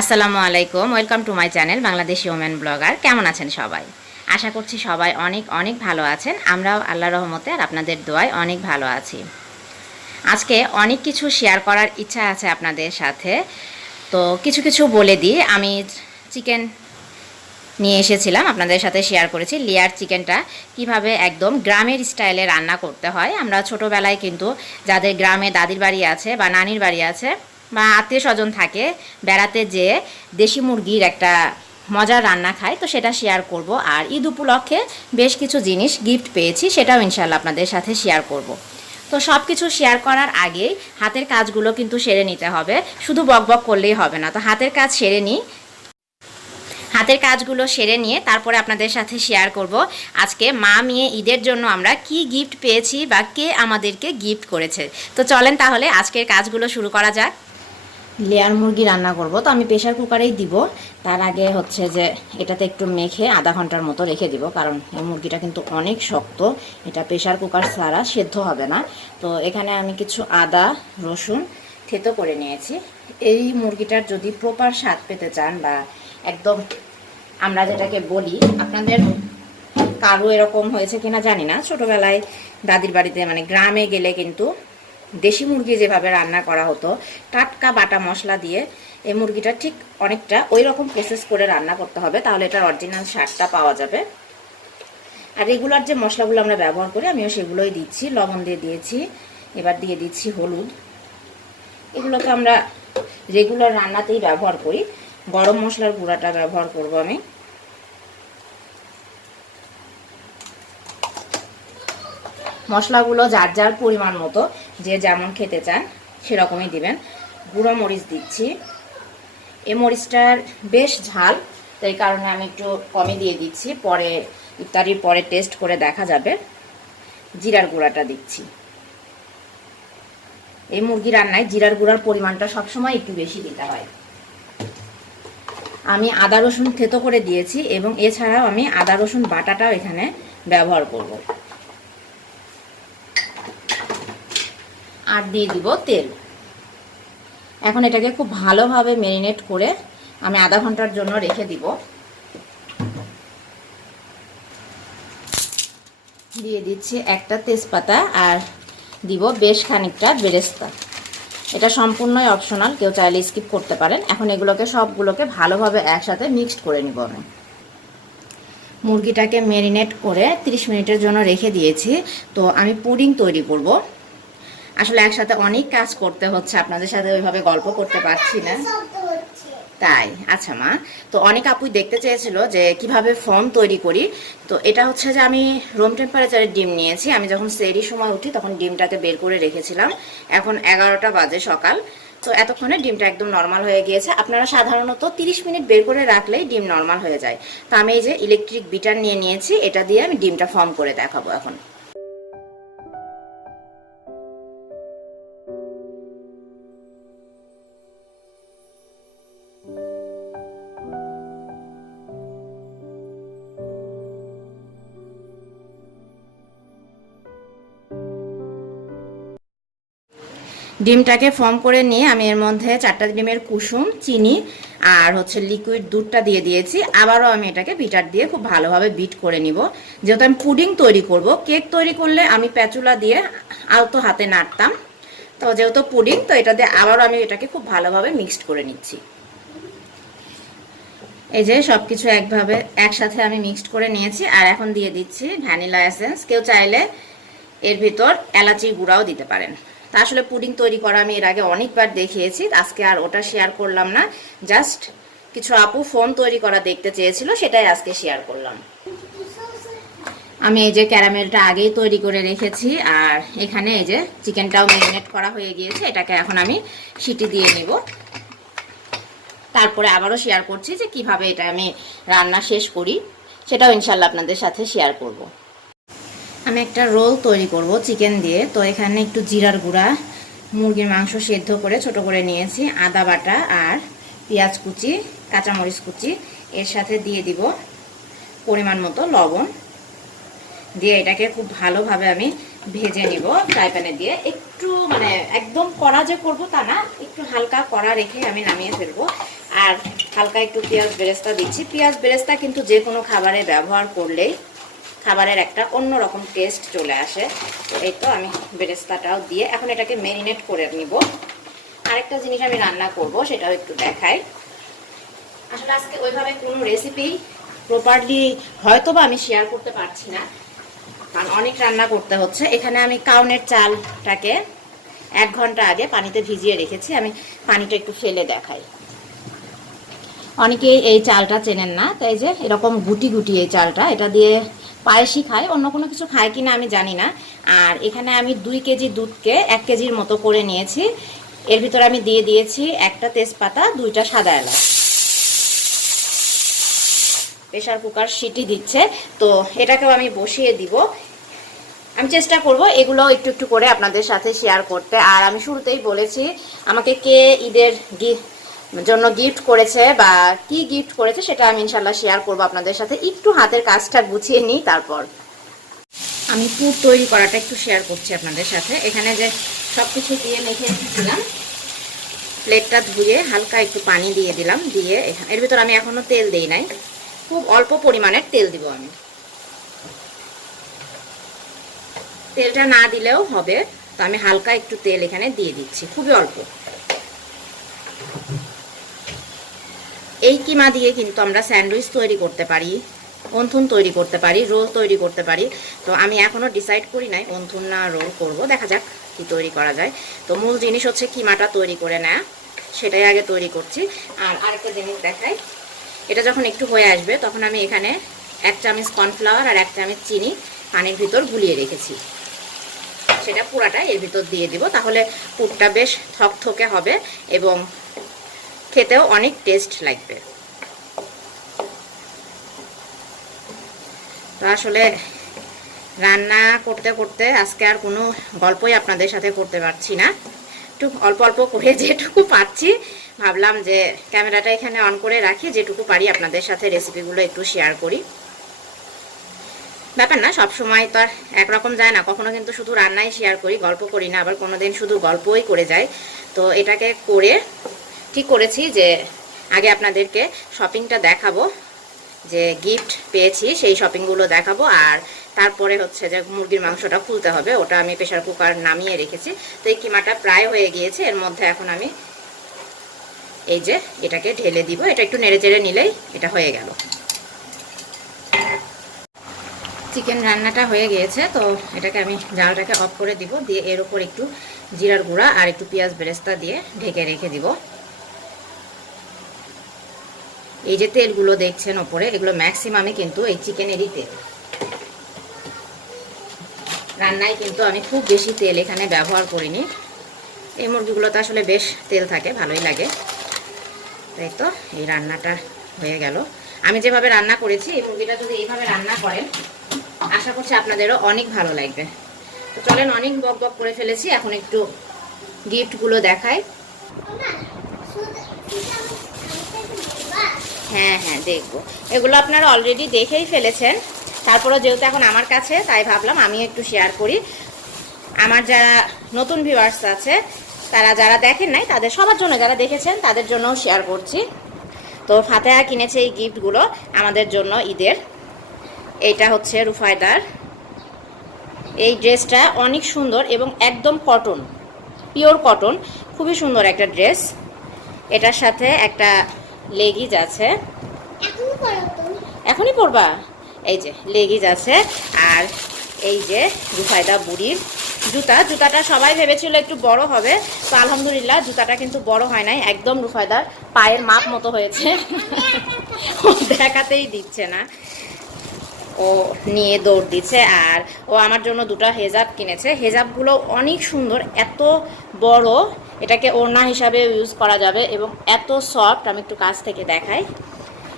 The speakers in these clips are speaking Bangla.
আসসালামু আলাইকুম welcome to my channel Bangladeshi women blogger কেমন আছেন সবাই? আশা করছি সবাই অনেক অনেক ভালো আছেন। আমরাও আল্লাহ রহমতে আর আপনাদের দোয়ায় অনেক ভালো আছি। আজকে অনেক কিছু শেয়ার করার ইচ্ছা আছে আপনাদের সাথে। তো কিছু কিছু বলে দিই। আমি চিকেন নিয়ে এসেছিলাম, আপনাদের সাথে শেয়ার করেছি। লেয়ার চিকেনটা কীভাবে একদম গ্রামের স্টাইলে রান্না করতে হয়। আমরা ছোটোবেলায় কিন্তু যাদের গ্রামে দাদির বাড়ি আছে বা নানির বাড়ি আছে বা আত্মীয় স্বজন থাকে বেড়াতে যেয়ে দেশি মুরগির একটা মজার রান্না খাই তো সেটা শেয়ার করব। আর ঈদ উপলক্ষে বেশ কিছু জিনিস গিফট পেয়েছি, সেটাও ইনশাল্লাহ আপনাদের সাথে শেয়ার করব। তো সব কিছু শেয়ার করার আগেই হাতের কাজগুলো কিন্তু সেরে নিতে হবে। শুধু বকবক করলেই হবে না। তো হাতের কাজ সেরে নিই। হাতের কাজগুলো সেরে নিয়ে তারপরে আপনাদের সাথে শেয়ার করব। আজকে মা মেয়ে ঈদের জন্য আমরা কি গিফট পেয়েছি বা কে আমাদেরকে গিফট করেছে। তো চলেন তাহলে আজকের কাজগুলো শুরু করা যাক। লেয়ার মুরগি রান্না করব। তো আমি প্রেশার কুকারেই দিব। তার আগে হচ্ছে যে, এটাতে একটু মেখে আধা ঘণ্টার মতো রেখে দিব। কারণ এই মুরগিটা কিন্তু অনেক শক্ত। এটা প্রেশার কুকার ছাড়া সেদ্ধ হবে না। তো এখানে আমি কিছু আদা, রসুন থেতো করে নিয়েছি। এই মুরগিটার যদি প্রপার স্বাদ পেতে চান বা একদম আমরা যেটাকে বলি, আপনাদের কারও এরকম হয়েছে কিনা জানি না। ছোটোবেলায় দাদির বাড়িতে মানে গ্রামে গেলে কিন্তু দেশি মুরগি যেভাবে রান্না করা হতো, টাটকা বাটা মশলা দিয়ে এই মুরগিটা ঠিক অনেকটা ওই রকম প্রসেস করে রান্না করতে হবে, তাহলে এটার অরিজিনাল স্বাদটা পাওয়া যাবে। আর রেগুলার যে মশলাগুলো আমরা ব্যবহার করি, আমিও সেগুলোই দিচ্ছি, লবণ দিয়ে দিয়েছি, এবার দিয়ে দিচ্ছি হলুদ। এগুলোকে আমরা রেগুলার রান্নাতেই ব্যবহার করি। গরম মশলার গুঁড়াটা ব্যবহার করব আমি। মশলাগুলো যার যার পরিমাণ মতো, যে যেমন খেতে চান সেরকমই দিবেন। গুঁড়ো মরিচ দিচ্ছি। এই মরিচটার বেশ ঝাল, তাই কারণে আমি একটু কমই দিয়ে দিচ্ছি। পরে ইত্যাদির পরে টেস্ট করে দেখা যাবে। জিরার গুঁড়াটা দিচ্ছি। এই মুরগি রান্নায় জিরার গুঁড়ার পরিমাণটা সবসময় একটু বেশি দিতে হয়। আমি আদা রসুন থেতো করে দিয়েছি এবং এছাড়াও আমি আদা রসুন বাটাটাও এখানে ব্যবহার করব। আর দিয়ে দিব তেল। এখন এটাকে খুব ভালোভাবে ম্যারিনেট করে আমি আধা ঘণ্টার জন্য রেখে দিব। দিয়ে দিচ্ছি একটা তেজপাতা আর দিব বেশ খানিকটা বেরেস্তা। এটা সম্পূর্ণই অপশনাল কেউ চাইলে স্কিপ করতে পারেন। এখন এগুলোকে সবগুলোকে ভালোভাবে একসাথে মিক্সড করে নিব আমি। মুরগিটাকে ম্যারিনেট করে 30 মিনিটের জন্য রেখে দিয়েছি। তো আমি পুডিং তৈরি করব। আসলে একসাথে অনেক কাজ করতে হচ্ছে আপনাদের সাথে ওইভাবে গল্প করতে পারছি না। তাই আচ্ছা মা তো অনেক আপুই দেখতে চেয়েছিল যে কীভাবে ফর্ম তৈরি করি। তো এটা হচ্ছে যে আমি রুম টেম্পারেচারের ডিম নিয়েছি আমি যখন সেরি সময় উঠি তখন ডিমটাকে বের করে রেখেছিলাম। এখন এগারোটা বাজে সকাল তো এতক্ষণে ডিমটা একদম নর্মাল হয়ে গিয়েছে। আপনারা সাধারণত 30 মিনিট বের করে রাখলেই ডিম নর্মাল হয়ে যায়। তো আমি এই যে ইলেকট্রিক বিটার নিয়ে নিয়েছি এটা দিয়ে আমি ডিমটা ফর্ম করে দেখাবো এখন। ডিমটাকে ফর্ম করে নিয়ে আমি এর মধ্যে চারটা ডিমের কুসুম, চিনি আর হচ্ছে লিকুইড দুধটা দিয়ে দিয়েছি। আবারও আমি এটাকে বিটার দিয়ে খুব ভালোভাবে বিট করে নিব। যেহেতু আমি পুডিং তৈরি করব কেক তৈরি করলে আমি প্যাচুলা দিয়ে আলতো হাতে নাড়তাম। তো যেহেতু পুডিং তো এটা দিয়ে আবারও আমি এটাকে খুব ভালোভাবে মিক্সড করে নিচ্ছি। এই যে সব কিছু একভাবে একসাথে আমি মিক্সড করে নিয়েছি আর এখন দিয়ে দিচ্ছি ভ্যানিলা এসেন্স। কেউ চাইলে এর ভিতর এলাচির গুঁড়াও দিতে পারেন। তা আসলে পুডিং তৈরি করা আমি এর আগে অনেকবার দেখিয়েছি, আজকে আর ওটা শেয়ার করলাম না। জাস্ট কিছু আপু ফোন তৈরি করা দেখতে চেয়েছিল, সেটাই আজকে শেয়ার করলাম। আমি এই যে ক্যারামেলটা আগেই তৈরি করে রেখেছি, আর এখানে এই যে চিকেনটাও ম্যারিনেট করা হয়ে গিয়েছে, এটাকে এখন আমি সিটি দিয়ে নিব। তারপরে আবারও শেয়ার করছি যে কীভাবে এটা আমি রান্না শেষ করি, সেটাও ইনশাল্লাহ আপনাদের সাথে শেয়ার করব। আমি একটা রোল তৈরি করব চিকেন দিয়ে। তো এখানে একটু জিরার গুঁড়া, মুরগির মাংস সেদ্ধ করে ছোট করে নিয়েছি, আদা বাটা আর পেঁয়াজ কুচি, কাঁচামরিচ কুচি। এর সাথে দিয়ে দিব পরিমাণ মতো লবণ। দিয়ে এটাকে খুব ভালোভাবে আমি ভেজে নিব ফ্রাই প্যানে দিয়ে। একটু মানে একদম কড়া যে করব তা না, একটু হালকা কড়া রেখে আমি নামিয়ে ফেলব। আর হালকা একটু পেঁয়াজ বেরেস্তা দিচ্ছি। পেঁয়াজ বেরেস্তা কিন্তু যে কোনো খাবারে ব্যবহার করলেই খাবারের একটা অন্য রকম টেস্ট চলে আসে। তো এই তো আমি বেরেস্তাটাও দিয়ে এখন এটাকে ম্যারিনেট করে নিব। আরেকটা জিনিস আমি রান্না করব, সেটাও একটু দেখাই। আসলে আজকে ওইভাবে কোনো রেসিপি প্রপারলি হয়তো বা আমি শেয়ার করতে পারছি না, কারণ অনেক রান্না করতে হচ্ছে। এখানে আমি কাউনের চালটাকে এক ঘণ্টা আগে পানিতে ভিজিয়ে রেখেছি, আমি পানিটা একটু ফেলে দেখাই। অনেকে এই চালটা চেনেন না, তাই যে এরকম গুটি গুটি এই চালটা, এটা দিয়ে পায়েসই খায়, অন্য কোনো কিছু খায় কিনা আমি জানি না। আর এখানে আমি দুই কেজি দুধকে এক কেজির মতো করে নিয়েছি। এর ভিতরে আমি দিয়ে দিয়েছি একটা তেজপাতা, দুইটা সাদা এলাচ। প্রেশার কুকার সিটি দিচ্ছে, তো এটাকেও আমি বসিয়ে দিব। আমি চেষ্টা করব এগুলো একটু একটু করে আপনাদের সাথে শেয়ার করতে। আর আমি শুরুতেই বলেছি, আমাকে কে ঈদের গিফট জন্য গিফট করেছে বা কি গিফট করেছে সেটা আমি ইনশাল্লাহ শেয়ার করব আপনাদের সাথে। একটু হাতের কাজটা গুছিয়ে নিই, তারপর। আমি পুর তৈরি করাটা একটু শেয়ার করছি আপনাদের সাথে। এখানে যে সব কিছু দিয়ে মেখে রেখেছিলাম প্লেটটা ধুয়ে হালকা একটু পানি দিয়ে দিলাম, দিয়ে এর ভিতর আমি এখনও তেল দেই নাই। খুব অল্প পরিমাণের তেল দিব আমি। তেলটা না দিলেও হবে, তো আমি হালকা একটু তেল এখানে দিয়ে দিচ্ছি, খুবই অল্প। এই কিমা দিয়ে কিন্তু আমরা স্যান্ডউইচ তৈরি করতে পারি অন্থুন তৈরি করতে পারি, রোল তৈরি করতে পারি। তো আমি এখনও ডিসাইড করি নাই অন্থুন না রোল করব, দেখা যাক কি তৈরি করা যায়। তো মূল জিনিস হচ্ছে কিমাটা তৈরি করে নেয়া, সেটাই আগে তৈরি করছি। আর আরেকটা জিনিস দেখাই, এটা যখন একটু হয়ে আসবে তখন আমি এখানে এক চামচ কর্নফ্লাওয়ার আর এক চামচ চিনি পানির ভিতর গুলিয়ে রেখেছি। সেটা পুরাটা এর ভিতর দিয়ে দিব, তাহলে পুরটা বেশ থকথকে হবে এবং খেতেও অনেক টেস্ট লাগবে। তো আসলে রান্না করতে করতে আজকে আর কোনো গল্পই আপনাদের সাথে করতে পারছি না। একটু অল্প অল্প করে যেটুকু পারছি, ভাবলাম যে ক্যামেরাটা এখানে অন করে রাখি, যেটুকু পারি আপনাদের সাথে রেসিপিগুলো একটু শেয়ার করি। ব্যাপার না, সব সময় তো আর একরকম যায় না, কখনো কিন্তু শুধু রান্নাই শেয়ার করি, গল্প করি না, আবার কোনোদিন শুধু গল্পই করে যাই। তো এটাকে করে ঠিক করেছি যে আগে আপনাদেরকে শপিংটা দেখাবো, যে গিফট পেয়েছি সেই শপিংগুলো দেখাবো, আর তারপরে হচ্ছে যে মুরগির মাংসটা খুলতে হবে, ওটা আমি প্রেশার কুকার নামিয়ে রেখেছি। তো এই কিমাটা প্রায় হয়ে গিয়েছে, এর মধ্যে এখন আমি এই যে এটাকে ঢেলে দিব, এটা একটু নেড়ে চেড়ে নিলেই এটা হয়ে গেল। চিকেন রান্নাটা হয়ে গিয়েছে, তো এটাকে আমি জালটাকে অফ করে দিব, দিয়ে এর উপর একটু জিরার গুঁড়া আর একটু পেঁয়াজ বেরেস্তা দিয়ে ঢেকে রেখে দিব। এই যে তেলগুলো দেখছেন ওপরে, এগুলো ম্যাক্সিমামই কিন্তু এই চিকেনেরই তেল। রান্নায় কিন্তু আমি খুব বেশি তেল এখানে ব্যবহার করিনি। এই মুরগিগুলোতে আসলে বেশ তেল থাকে, ভালোই লাগে। তাই তো, এই রান্নাটা হয়ে গেল। আমি যেভাবে রান্না করেছি, এই মুরগিটা যদি এইভাবে রান্না করেন, আশা করছি আপনাদেরও অনেক ভালো লাগবে। তো চলেন, অনেক বক বক করে ফেলেছি, এখন একটু গিফটগুলো দেখাই। হ্যাঁ হ্যাঁ দেখব। এগুলো আপনারা অলরেডি দেখেই ফেলেছেন। তারপরেও যেহেতু এখন আমার কাছে, তাই ভাবলাম আমি একটু শেয়ার করি। আমার যারা নতুন ভিউয়ার্স আছে, তারা যারা দেখেন নাই, তাদের সবার জন্য যারা দেখেছেন, তাদের জন্যও শেয়ার করছি। তো ফাতেহা কিনেছে এই গিফটগুলো আমাদের জন্য ঈদের। এইটা হচ্ছে রুফায়দার। এই ড্রেসটা অনেক সুন্দর এবং একদম কটন পিওর কটন খুবই সুন্দর একটা ড্রেস। এটার সাথে একটা লেগিজ আছে। এখনই পরবা এই যে লেগিজ আছে আর এই যে রুফায়দা বুড়ির জুতা। জুতাটা সবাই ভেবেছিল একটু বড় হবে তো আলহামদুলিল্লাহ জুতাটা কিন্তু বড় হয় নাই। একদম রুফায়দার পায়ের মাপ মতো হয়েছে। দেখাতেই দিচ্ছে না। ও নিয়ে দৌড় দিচ্ছে আর ও আমার জন্য দুটো হেজাব কিনেছে। হেজাবগুলো অনেক সুন্দর, এত বড়, এটাকে ওড়না হিসাবে ইউজ করা যাবে এবং এত সফট আমি একটু কাছ থেকে দেখাই।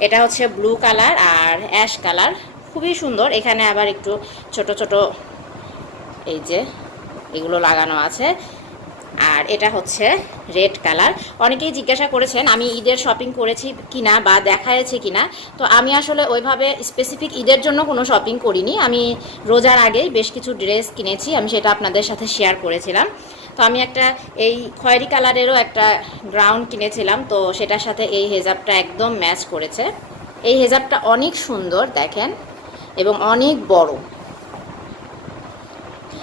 এটা হচ্ছে ব্লু কালার আর অ্যাশ কালার খুবই সুন্দর। এখানে আবার একটু ছোট ছোট এই যে, এগুলো লাগানো আছে। আর এটা হচ্ছে রেড কালার। অনেকেই জিজ্ঞাসা করেছেন, আমি ঈদের শপিং করেছি কিনা বা দেখায়েছি কিনা? তো আমি আসলে ওইভাবে স্পেসিফিক ঈদের জন্য কোনো শপিং করিনি। আমি রোজার আগেই বেশ কিছু ড্রেস কিনেছি, আমি সেটা আপনাদের সাথে শেয়ার করেছিলাম। তো আমি একটা এই খয়েরি কালারেরও একটা গ্রাউন্ড কিনেছিলাম, তো সেটার সাথে এই হেজাবটা একদম ম্যাচ করেছে। এই হেজাবটা অনেক সুন্দর, দেখেন, এবং অনেক বড়।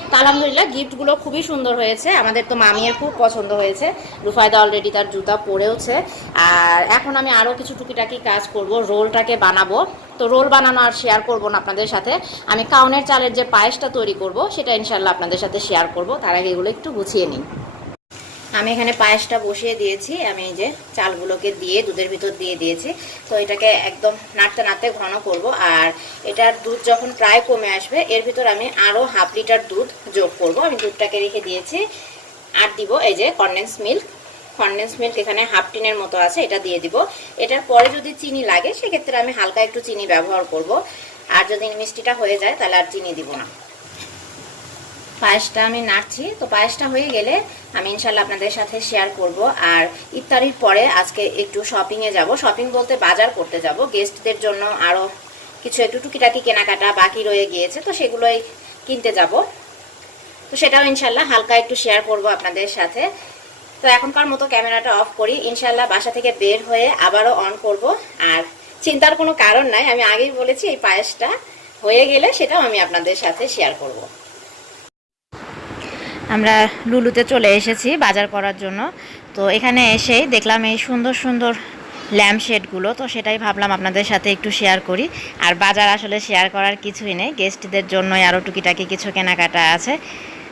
তো আলহামদুলিল্লাহ গিফটগুলো খুবই সুন্দর হয়েছে। আমাদের তো মামিয়ের খুব পছন্দ হয়েছে। রুফায়দা অলরেডি তার জুতা পরেওছে। আর এখন আমি আরও কিছু টুকিটাকি কাজ করব, রোলটাকে বানাবো। তো রোল বানানো আর শেয়ার করব না আপনাদের সাথে। আমি কাউনের চালের যে পায়েসটা তৈরি করব, সেটা ইনশাল্লাহ আপনাদের সাথে শেয়ার করব। তার আগে এগুলো একটু গুছিয়ে নিই। আমি এখানে পায়েসটা বসিয়ে দিয়েছি। আমি এই যে চালগুলোকে দিয়ে দুধের ভিতর দিয়ে দিয়েছি। তো এটাকে একদম নাড়তে নাড়তে ঘন করব। আর এটার দুধ যখন প্রায় কমে আসবে, এর ভিতর আমি আরও হাফ লিটার দুধ যোগ করব। আমি দুধটাকে রেখে দিয়েছি। আর দিব এই যে কনডেন্স মিল্ক কনডেন্স মিল্ক এখানে হাফ টিনের মতো আছে, এটা দিয়ে দিব। এটার পরে যদি চিনি লাগে, সেক্ষেত্রে আমি হালকা একটু চিনি ব্যবহার করব। আর যদি মিষ্টিটা হয়ে যায়, তাহলে আর চিনি দিব না। পায়েসটা আমি নাড়ছি। তো পায়েসটা হয়ে গেলে আমি ইনশাল্লাহ আপনাদের সাথে শেয়ার করব। আর ইফতারির পরে আজকে একটু শপিংয়ে যাব। শপিং বলতে বাজার করতে যাব। গেস্টদের জন্য আরও কিছু একটু টুকিটাকি কেনাকাটা বাকি রয়ে গিয়েছে। তো সেগুলোই কিনতে যাব। তো সেটাও ইনশাল্লাহ হালকা একটু শেয়ার করব আপনাদের সাথে। তো এখনকার মতো ক্যামেরাটা অফ করি। ইনশাল্লাহ বাসা থেকে বের হয়ে আবারও অন করব। আর চিন্তার কোনো কারণ নাই। আমি আগেই বলেছি, এই পায়েসটা হয়ে গেলে সেটাও আমি আপনাদের সাথে শেয়ার করব। আমরা লুলুতে চলে এসেছি বাজার করার জন্য। তো এখানে এসেই দেখলাম এই সুন্দর সুন্দর ল্যাম্প শেডগুলো তো সেটাই ভাবলাম আপনাদের সাথে একটু শেয়ার করি। আর বাজার আসলে শেয়ার করার কিছুই নেই। গেস্টদের জন্যই আরও টুকিটাকি কিছু কেনাকাটা আছে।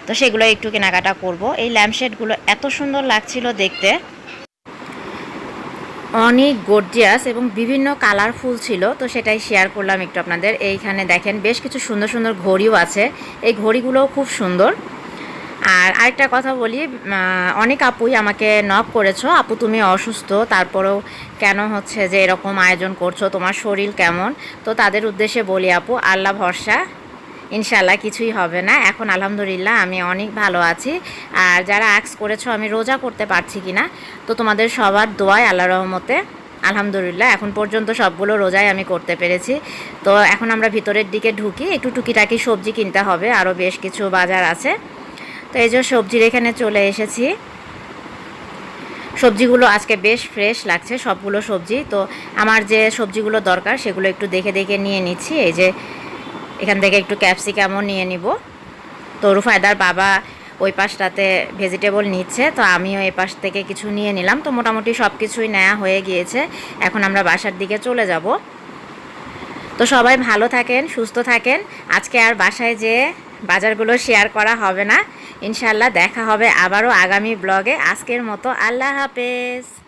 তো সেগুলো একটু কেনাকাটা করব। এই ল্যাম্প শেডগুলো এত সুন্দর লাগছিল দেখতে। অনেক গর্জিয়াস এবং বিভিন্ন কালারফুল ছিল। তো সেটাই শেয়ার করলাম একটু আপনাদের। এইখানে দেখেন বেশ কিছু সুন্দর সুন্দর ঘড়িও আছে। এই ঘড়িগুলোও খুব সুন্দর। আর আরেকটা কথা বলি অনেক আপুই আমাকে নক করেছ, আপু, তুমি অসুস্থ, তারপরেও কেন হচ্ছে যে এরকম আয়োজন করছ? তোমার শরীর কেমন? তো তাদের উদ্দেশ্যে বলি, আপু, আল্লাহ ভরসা ইনশাল্লাহ কিছুই হবে না। এখন আলহামদুলিল্লাহ আমি অনেক ভালো আছি। আর যারা আক্স করেছ, আমি রোজা করতে পারছি কি না তো তোমাদের সবার দোয়ায় আল্লাহ রহমতে, আলহামদুলিল্লাহ, এখন পর্যন্ত সবগুলো রোজাই আমি করতে পেরেছি। তো এখন আমরা ভিতরের দিকে ঢুকি, একটু টুকিটাকি সবজি কিনতে হবে আরও বেশ কিছু বাজার আছে। তো এই যে সবজির এখানে চলে এসেছি। সবজিগুলো আজকে বেশ ফ্রেশ লাগছে, সবগুলো সবজি। তো আমার যে সবজিগুলো দরকার, সেগুলো একটু দেখে দেখে নিয়ে নিচ্ছি। এই যে এখান থেকে একটু ক্যাপসিকামও নিয়ে নিব। তো রুফায়দার বাবা ওই পাশটাতে ভেজিটেবল নিচ্ছে, তো আমিও এই পাশ থেকে কিছু নিয়ে নিলাম। তো মোটামুটি সব কিছুই নেওয়া হয়ে গিয়েছে। এখন আমরা বাসার দিকে চলে যাব। তো সবাই ভালো থাকেন, সুস্থ থাকেন। আজকে আর বাসায় যেয়ে বাজারগুলো শেয়ার করা হবে না। ইনশাল্লাহ দেখা হবে আবারও আগামী ব্লগে। আজকের মতো আল্লাহ হাফেজ।